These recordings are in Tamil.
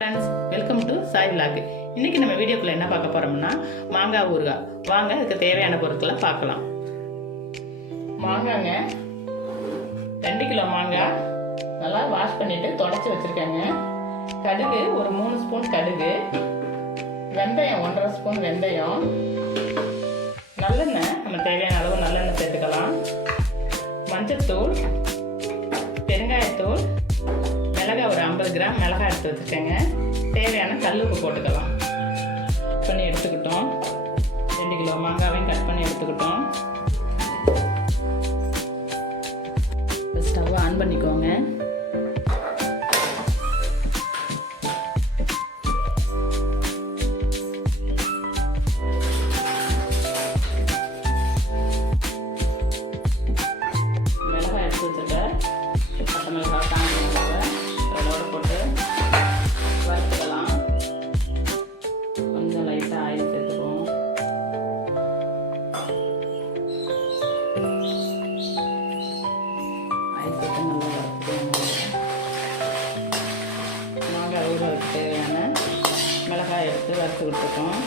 Friends, welcome to Sai vlog. இன்றைக்கி நம்ம வீடியோக்குள்ளே என்ன பார்க்க போகிறோம்னா மாங்காய் ஊறுகாய். வாங்க இதுக்கு தேவையான பொருட்களை பார்க்கலாம். மாங்காங்க 2 கிலோ மாங்காய் நல்லா வாஷ் பண்ணிவிட்டு தொடச்சி வச்சுருக்கேங்க. கடுகு ஒரு 3 ஸ்பூன் கடுகு, வெந்தயம் 1.5 ஸ்பூன் வெந்தயம், நல்லெண்ணெய் நம்ம தேவையான அளவு நல்லெண்ணெய் சேர்த்துக்கலாம், மஞ்சத்தூள், பெருங்காயத்தூள், மிளகாய் ஒரு 50 கிராம் மிளகாய் எடுத்து வச்சுருக்கேங்க. தேவையான கல்லுப்பு போட்டுக்கலாம். கட் பண்ணி எடுத்துக்கிட்டோம். 2 கிலோ மாங்காவையும் கட் பண்ணி எடுத்துக்கிட்டோம். ஸ்டவ் ஆன் பண்ணிக்கோங்க. மிளகாய் எடுத்து வச்சுருக்கேன். பச்சை மிளகாய், காஞ்ச மிளகாய் அதோட போட்டு வறுத்துக்கலாம். கொஞ்சம் லைட்டாக ஆயில் சேர்த்துக்குவோம். ஆயில் சேர்த்து நல்லா வறுத்துக்கோங்க. மாங்காய் ஊறுகாய்க்கு தேவையான மிளகாய் எடுத்து வறுத்து விட்டுருக்கோம்.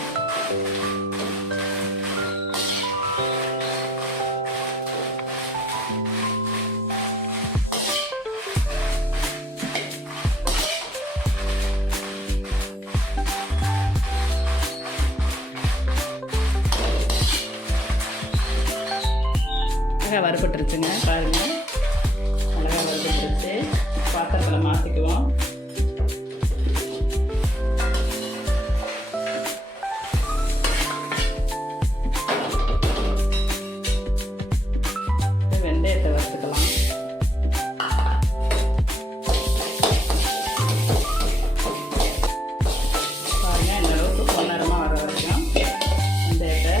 மிளகாய் வறுபட்டுருச்சுங்க, பாருங்கள். மிளகாய் வறுபட்டுருச்சு. பாத்திரத்தில் மாற்றிக்குவோம். வெந்தயத்தை வறுத்துக்கலாம். பாருங்கள், இந்த அளவுக்கு பொன்னரமாக வர வரைக்கும் வெந்தயத்தை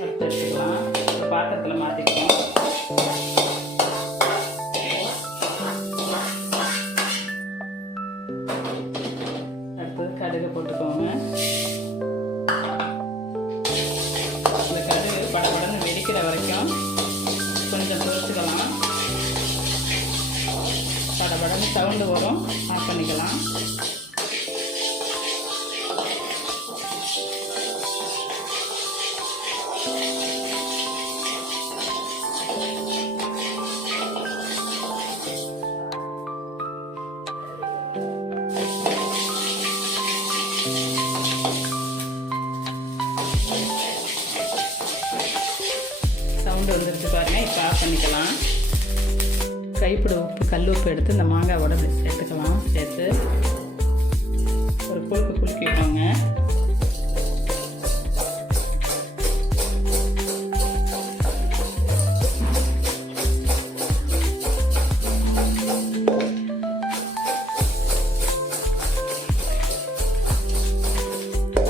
வறுத்து வச்சுக்கலாம். பாத்திரத்தில் மாற்றிக்குவோம். அடுத்தது கடுகு போட்டுக்கோங்க. இந்த கடுகு படபடன்னு வெடிக்கிற வரைக்கும் கொஞ்சம் பொரிச்சுக்கலாம். படபடன்னு சவுண்டு வரும், ஆஃப் பண்ணிக்கலாம். சவுண்டு வந்துருச்சு பாருங்கள். இப்போ ஆஃப் பண்ணிக்கலாம். கைப்பிடி உப்பு, கல் உப்பு எடுத்து இந்த மாங்காவோட சேர்த்துக்கலாம். சேர்த்து ஒரு குலுக்கிக்கோங்க.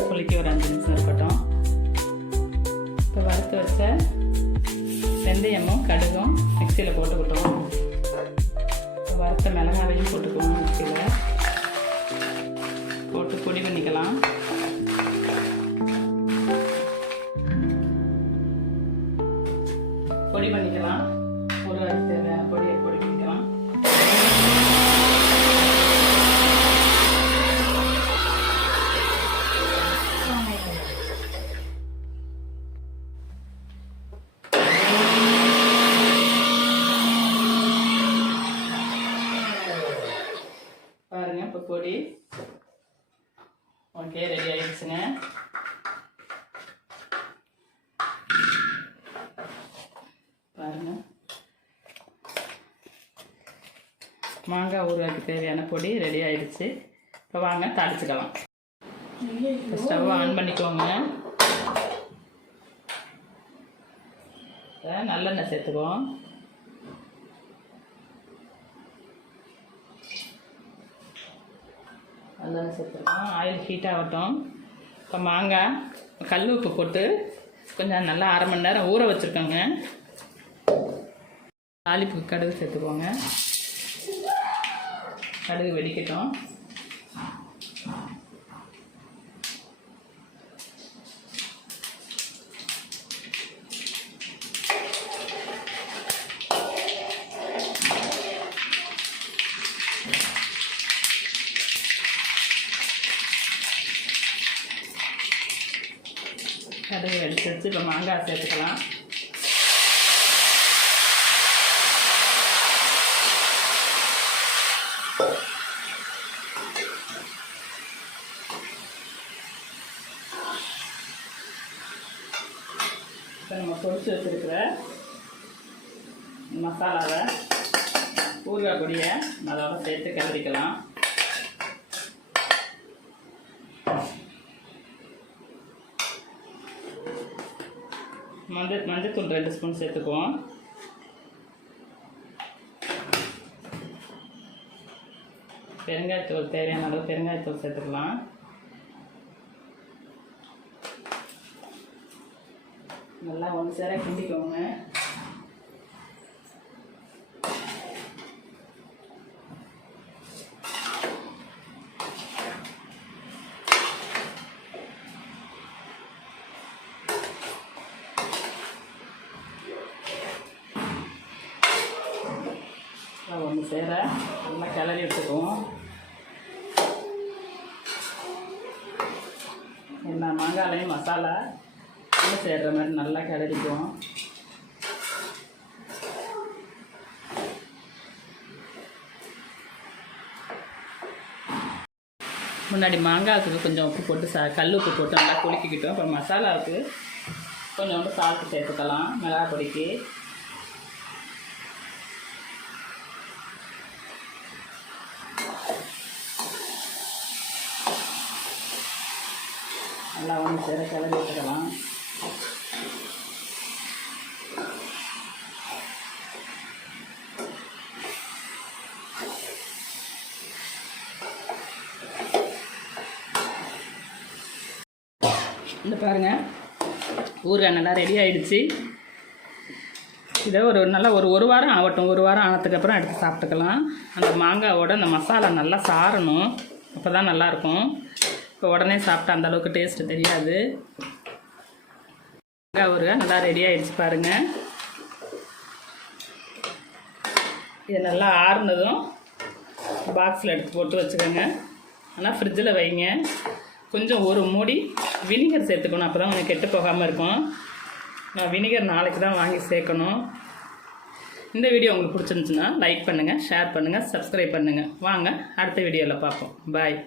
குலுக்கி ஒரு 5 நிமிஷம் இருக்கட்டும். இப்போ வறுத்து வச்ச வெந்தயமும் கடுகும் மிக்சியில் போட்டுக்கிட்டோம். வறுத்த மிளகாவையும் போட்டுக்குவோம். மிக்சியில் போட்டு பொடி பண்ணிக்கலாம். பொடி பண்ணிக்கலாம். ஒரு தேவையான பொடியை பொடி பண்ணிக்கலாம். பாருங்க, இப்போ பொடி ஓகே, ரெடி ஆயிடுச்சுங்க. பாருங்க, மாங்காய் ஊறுகாய்க்கு தேவையான பொடி ரெடி ஆயிடுச்சு. இப்போ வாங்க தாளிச்சுக்கலாம். ஸ்டவ் ஆன் பண்ணிக்கோங்க. நல்லெண்ணெய் சேர்த்துக்குவோம். நல்லெண்ணெய் சேர்த்துருக்கோம். ஆயில் ஹீட் ஆகட்டும். இப்போ மாங்காய் கல் உப்பு போட்டு கொஞ்சம் நல்லா 1/2 மணி நேரம் ஊற வச்சுருக்கோங்க. தாளிப்பு கடுகு சேர்த்துக்கோங்க. கடுகு வெடிக்கட்டும். கடுகு வெடிச்சு வச்சு இப்போ மாங்காய் சேர்த்துக்கலாம். இப்போ நம்ம பொரிச்சு வச்சுருக்கிற மசாலாவை ஊறுகாய் பொடியை அதோட சேர்த்து கிளறிக்கலாம். மஞ்சத்தூள் 2 ஸ்பூன் சேர்த்துக்குவோம். பெருங்காயத்தூள் தேவையான அளவு பெருங்காயத்தூள் சேர்த்துக்கலாம். நல்லா ஒன்று சேர கிண்டிக்கோங்க. ஒன்று சேர நல்லா கிளறி எடுத்துக்குவோம். எல்லா மாங்காயிலையும் மசாலா ஒன்று சேர்கிற மாதிரி நல்லா கிளறிக்குவோம். முன்னாடி மாங்காய்க்கு கொஞ்சம் உப்பு போட்டு கல் உப்பு போட்டு நல்லா குலுக்கிக்கிட்டோம். அப்புறம் மசாலாவுக்கு கொஞ்சோண்டு சால்ட்டு சேர்த்துக்கலாம். மிளகாய் பொடிக்கு நல்லா ஒன்று சேர கிளறி விட்டுக்கலாம். இந்த பாருங்கள், ஊறுகாய் நல்லா ரெடி ஆகிடுச்சு. இதை ஒரு வாரம் ஆகட்டும். ஒரு வாரம் ஆனதுக்கப்புறம் எடுத்து சாப்பிட்டுக்கலாம். அந்த மாங்காவோட அந்த மசாலா நல்லா சாரணும், அப்போ தான் நல்லாயிருக்கும். இப்போ உடனே சாப்பிட்டா அந்தளவுக்கு டேஸ்ட்டு தெரியாது. மாங்காய் ஊறுகாய் நல்லா ரெடி ஆகிடுச்சு பாருங்கள். இது நல்லா ஆறுனதும் பாக்ஸில் எடுத்து போட்டு வச்சுக்கோங்க. ஆனால் ஃப்ரிட்ஜில் வைங்க. கொஞ்சம் ஒரு மூடி வினிகர் சேர்த்துக்கணும், அப்போ தான் கொஞ்சம் கெட்டு போகாமல் இருக்கும். நான் வினிகர் நாளைக்கு தான் வாங்கி சேர்க்கணும். இந்த வீடியோ உங்களுக்கு பிடிச்சிருந்துச்சுன்னா லைக் பண்ணுங்கள், ஷேர் பண்ணுங்கள், சப்ஸ்கிரைப் பண்ணுங்கள். வாங்க அடுத்த வீடியோவில் பார்ப்போம். பாய்.